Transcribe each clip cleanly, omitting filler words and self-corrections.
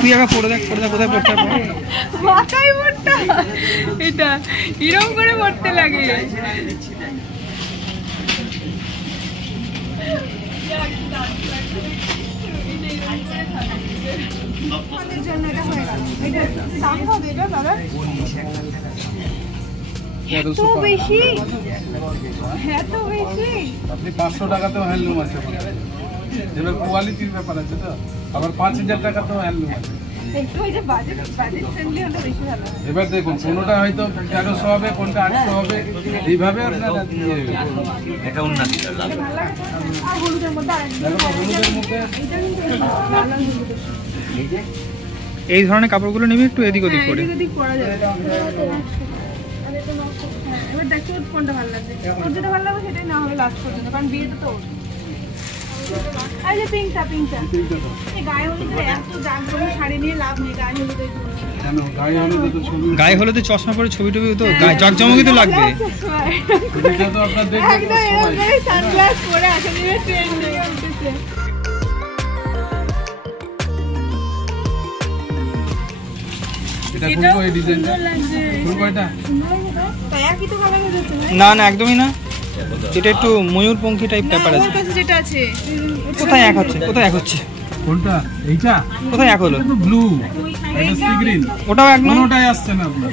তুই আগে পড়ে দেখ কোথায় পড়তে হবে। মাথায় পড়তে এটা এরকম করে পড়তে লাগে। এত বেশি 500 টাকাতেও হ্যান্ডলুম আছে, এবার কোয়ালিটির ব্যাপার আছে তো, আবার 5000 টাকাতেও হ্যান্ডলুম আছে। এবার দেখুন কোনটা হয়তো 1300 হবে, কোনটা 800 হবে, এইভাবে আপনারা এটা উন্নতি। এই ধরনের কাপড়গুলো নিবি একটু এদিক ওদিক করে। এবার দেখো কোনটা ভালো লাগবে, যেটা ভালো লাগবে সেটাই না হলে লাস্ট পর্যন্ত, কারণ বিয়েতে তো গায়ে হলুদে চশমা পরে ছবি টবি তো জগজমকি তো লাগবে। না না একদমই না, এটা একটু ময়ূরপঙ্খী টাইপ ব্যাপার আছে। যেটা আছে কোথায় এক হচ্ছে কোনটা এইটা কোথায় এক হলো? ব্লু, এটা সি গ্রিন, ওটাও এক না, ওটাই আসছে না আপনার।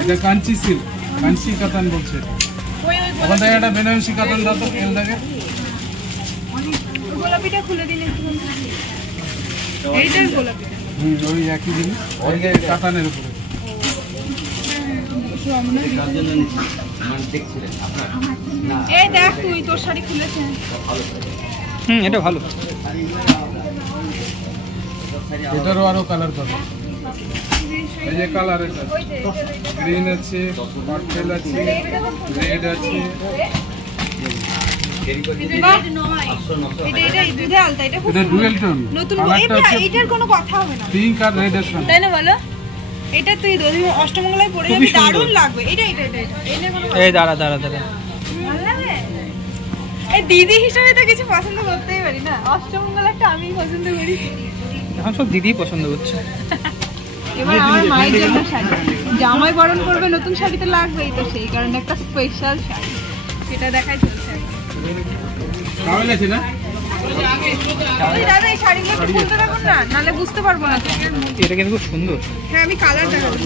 এটা কাঞ্চি সিল্ক, কাঞ্চি কাতান বলছে, ওখান থেকে একটা বেনারসি কাতান দাও তো এল থেকে। গোলাপিটা খুলে দিন একটু, এইটার গোলাপিটা ওই একই জিনিস, ওই কাতানের উপরে। এই দেখ তুই তোর শাড়ি খুলেছে। এটা ভালো। এটারও আরো কালার পাবে, এই যে কালার এটা গ্রিন আছে, পার্পল আছে, রেড আছে। এটা ডুয়েল টোন, এইটার কোনো কথা হবে না, পিঙ্ক আর রেড এর সঙ্গে, তাই না বলো? এটা তুই অষ্টমঙ্গলায় পরে যাবি, দারুণ লাগবে। এটা এই দাঁড়া ভালো লাগে। এই দিদি হিসেবে তো কিছু পছন্দ করতেই পারি না, অষ্টমঙ্গলাটা আমি পছন্দ করি। এখন সব দিদি পছন্দ করছে। এবার আমার মায়ের জন্য শাড়ি, জামাই বরণ করবে, নতুন শাড়ি তো লাগবেই, তো সেই কারণে একটা স্পেশাল শাড়ি সেটা দেখাই চলছে। দাদা এই শাড়িগুলো একটু খুলতে রাখুন না, নাহলে বুঝতে পারবো না। এটা কিন্তু খুব সুন্দর। হ্যাঁ আমি কালার দেখাবো।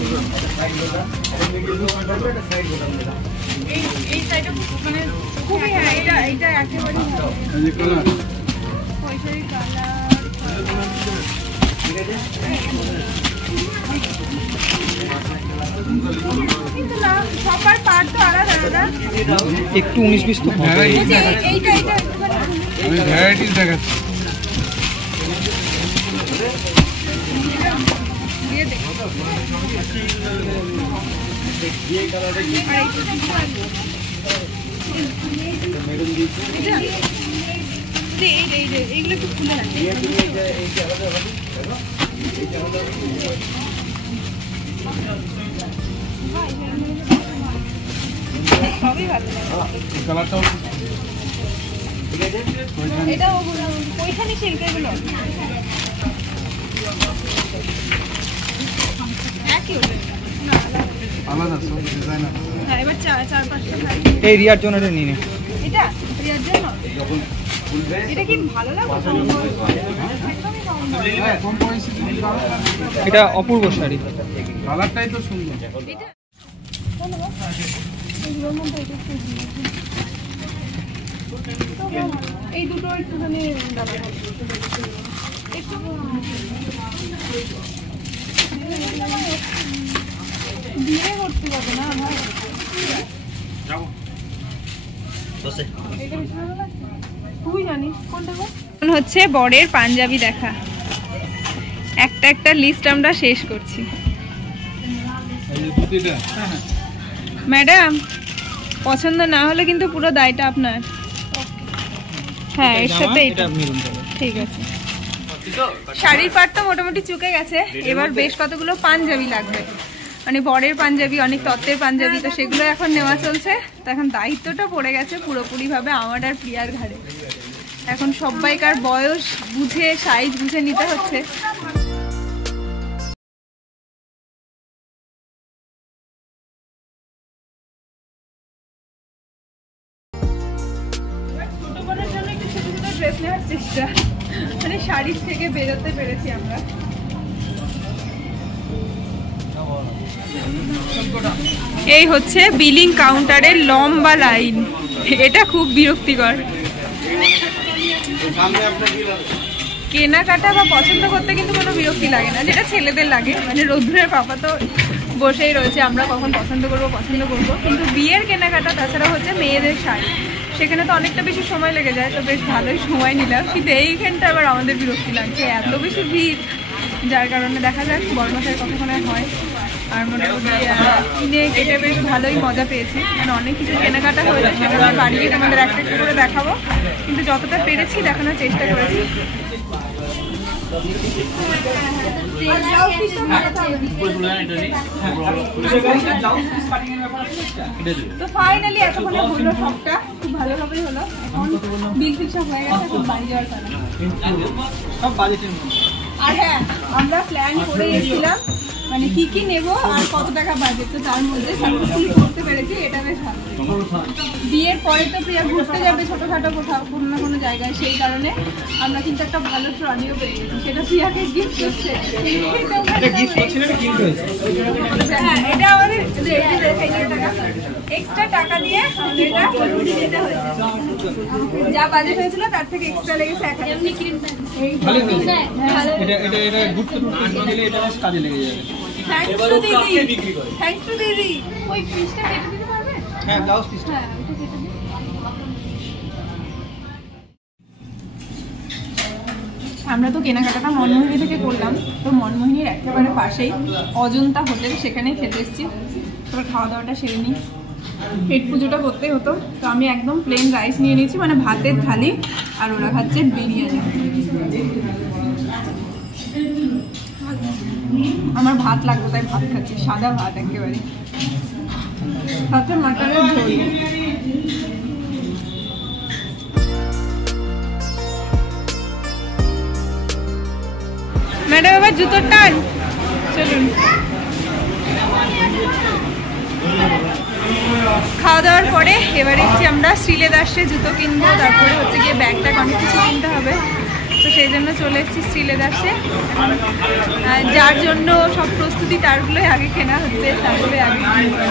এই শাড়িটা মানে খুবই, হ্যাঁ এটা একেবারেই ভালো। পয়সারি কালার কিন্তু না, সবার পার তো আলাদা আলাদা, একটু 19-20 তো হবে। এইটা আমি ভ্যারাইটিস দেখাচ্ছি। এইগুলো একটু খুলে রাখবে। সবই ভালো কালারটাও এটা পয়সানি সিল্ক, এগুলো একই আলাদা সব ডিজাইন আছে। হ্যাঁ এবার 4-5টা শাড়ি এই রিয়ার জন্য এটা নিয়ে নে। এটা রিয়ার জন্য এটা কি ভালো লাগে? কম পয়সা, এটা অপূর্ব শাড়ি, কালারটাই তো সুন্দর। এটা এই দুটো একটুখানি বিয়ে করতে যাবে না আমার তুই জানিস কোনটা হচ্ছে বরের পাঞ্জাবি দেখা। একটা লিস্ট আমরা শেষ করছি। ম্যাডাম পছন্দ না হলে কিন্তু পুরো দায়টা আপনার। হ্যাঁ এর সাথে এটা ঠিক আছে। শাড়ির পাট তো মোটামুটি চুকে গেছে, এবার বেশ কতগুলো পাঞ্জাবি লাগবে, মানে বরের পাঞ্জাবি, অনেক তত্ত্বের পাঞ্জাবি, তো সেগুলো এখন নেওয়া চলছে। তো এখন দায়িত্বটা পড়ে গেছে পুরোপুরি ভাবে আমার আর প্রিয়ার ঘাড়ে। এখন সবাইকার বয়স বুঝে সাইজ বুঝে নিতে হচ্ছে। ছোট বোনের জন্য একটু ছোট ছোট ড্রেস নেওয়ার চেষ্টা, মানে শাড়ির থেকে বেরোতে পেরেছি আমরা। এই হচ্ছে বিলিং কাউন্টারের লম্বা লাইন, এটা খুব বিরক্তিকর। কেনাকাটা বা পছন্দ করতে কিন্তু কোনো বিরক্তি লাগে না, যেটা ছেলেদের লাগে। মানে রোদ্দুরের পাপা তো বসেই রয়েছে, আমরা কখন পছন্দ করব। কিন্তু বিয়ের কেনাকাটা, তাছাড়া হচ্ছে মেয়েদের শাড়ি, সেখানে তো অনেকটা বেশি সময় লেগে যায়। তো বেশ ভালোই সময় নিলাম, কিন্তু এইখানটা আবার আমাদের বিরক্তি লাগছে, এত বেশি ভিড়, যার কারণে দেখা যাক বড়মাসের কতক্ষণে হয়। আর মোটামুটি কিনে কেটে বেশ ভালোই মজা পেয়েছি, মানে অনেক কিছু কেনাকাটা হয়েছে, সেটা আমি বাড়িয়ে তোমাদের একটা একটা করে দেখাবো, কিন্তু যতটা পেরেছি দেখানোর চেষ্টা করেছি। তো ফাইনালি এতক্ষণে হলো সবটা, খুব ভালোভাবেই হলো। এখন বিল ফিক্স হয়ে গেছে, এখন বাড়ি যাওয়ার পালা। আর হ্যাঁ, আমরা প্ল্যান করে এসেছিলাম মানে কি কি নেব আর কত টাকা বাজেট, তো তার মধ্যে সাকসেসফুলি করতে পেরেছি, এটা বেশ ভালো। বিয়ের পরে তো প্রিয়া ঘুরতে যাবে ছোটখাটো কোথাও কোনো না কোনো জায়গায়, সেই কারণে আমরা কিন্তু একটা ভালো ট্রলিও পেয়ে গেছি, সেটা প্রিয়াকে গিফট করছে। হ্যাঁ, এটা আমাদের এক্সট্রা টাকা দিয়ে এটা দিতে হয়েছে, যা বাজেট হয়েছিল তার থেকে এক্সট্রা লেগেছে 1000। থ্যাঙ্কস টু দিদি। ওই পিসটা কেটে দিতে পারবে? হ্যাঁ, ব্লাউজ পিসটা। হ্যাঁ, ওটা কেটে দিই। আমরা তো কেনাকাটাটা মনমোহিনী থেকে করলাম, তো মনমোহিনীর একেবারে পাশেই অজন্তা হোটেল, সেখানেই খেতে এসেছি। তোর খাওয়া দাওয়াটা সেরে নিই, পেট পুজোটা করতে হতো। তো আমি একদম প্লেন রাইস নিয়ে নিয়েছি, মানে ভাতের থালি, আর ওরা খাচ্ছে বিরিয়ানি। আমার ভাত লাগবে তাই ভাত খাচ্ছি, সাদা ভাত একেবারে, সাথে মাটনের ঝোল। ম্যাডাম এবার জুতোর টান, চলুন। খাওয়া দাওয়ার পরে এবার এসেছি আমরা শ্রীলেদার্সে জুতো কিনবো, তারপরে হচ্ছে গিয়ে ব্যাগটা অনেক কিছু কিনতে হবে, তো সেই জন্য চলে এসেছি শ্রীলেদার্সে। যার জন্য সব প্রস্তুতি তারগুলোই আগে কেনা হচ্ছে, তারগুলোই আগে কিনবো।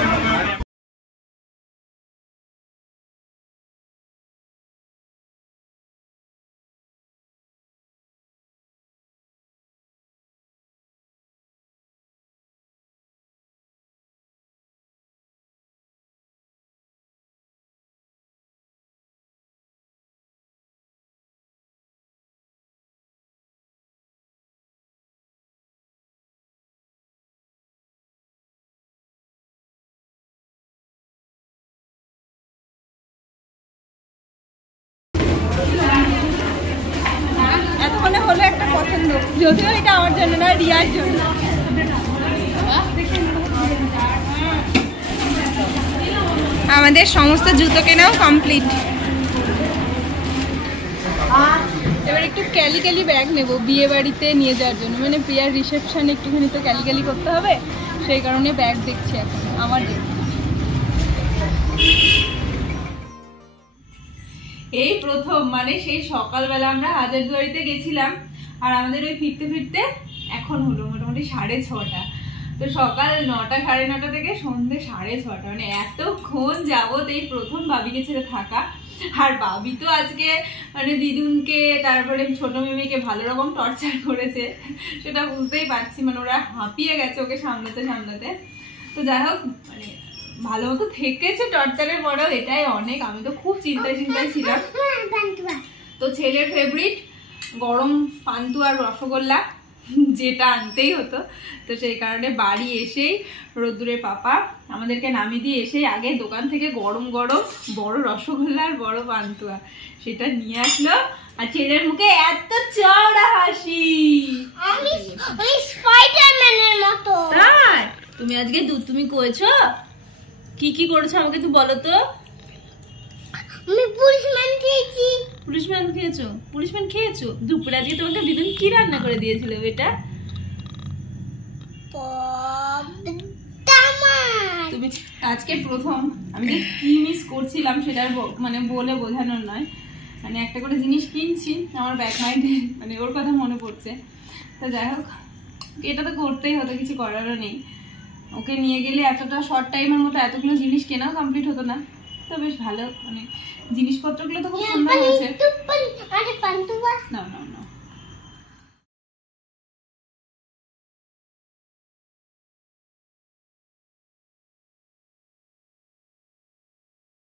এতক্ষণে হলো একটা পছন্দ, যদিও এটা আমার জন্য না, রিয়ার জন্য। আমাদের সমস্ত জুতো কেনাও কমপ্লিট। এবার একটু ক্যালি ব্যাগ নেব বিয়ে বাড়িতে নিয়ে যাওয়ার জন্য, মানে প্রিয়ার রিসেপশনে একটুখানি তো ক্যালি করতে হবে, সেই কারণে ব্যাগ দেখছি এখন আমার। এই প্রথম, মানে সেই সকালবেলা আমরা হাজারদুয়ারিতে গেছিলাম, আর আমাদের ওই ফিরতে ফিরতে এখন হলো মোটামুটি 6:30। তো সকাল 9টা 9:30 থেকে সন্ধ্যে 6:30, মানে এতক্ষণ যাবত এই প্রথম বাবিকে ছেড়ে থাকা। আর বাবি তো আজকে মানে দিদুনকে তারপরে ছোট মিমিকে ভালো রকম টর্চার করেছে, সেটা বুঝতেই পারছি, মানে ওরা হাঁপিয়ে গেছে ওকে সামলাতে। তো যাই হোক, মানে ভালো মতো থেকেছে টর্চারের পরেও, এটাই অনেক। আমি তো খুব চিন্তায় ছিলাম। তো ছেলের ফেভারিট গরম পান্তুয়া আর রসগোল্লা, যেটা আনতেই হতো, তো সেই কারণে বাড়ি এসেই রোদ্দুরের পাপা আমাদেরকে নামিয়ে দিয়ে এসেই আগে দোকান থেকে গরম বড় রসগোল্লা আর বড় পান্তুয়া সেটা নিয়ে আসলো। আর ছেলের মুখে এত চওড়া হাসি, আমি স্পাইডারম্যানের মতো। তাই তুমি আজকে তুমি করেছো কি করেছো আমাকে তুই বলো তো। আমি পুলিশম্যান খেয়েছি। পুলিশম্যান খেয়েছো? পুলিশম্যান খেয়েছো? দুপুরে আজকে তোমাকে দিদুন কি রান্না করে দিয়েছিল বেটা? তুমি আজকে প্রথম আমি যে কি মিস করছিলাম সেটা মানে বলে বোঝানোর নয়, মানে একটা করে জিনিস কিনছি আমার ব্যাক মাইন্ডে মানে ওর কথা মনে পড়ছে। তো যাই হোক, এটা তো করতেই হতো, কিছু করারও নেই। ওকে নিয়ে গেলে এতটা শর্ট টাইমের মধ্যে এতগুলো জিনিস কেনাও কমপ্লিট হতো না। তো বেশ ভালো, মানে জিনিসপত্রগুলো তো খুব সুন্দর হয়েছে। না না না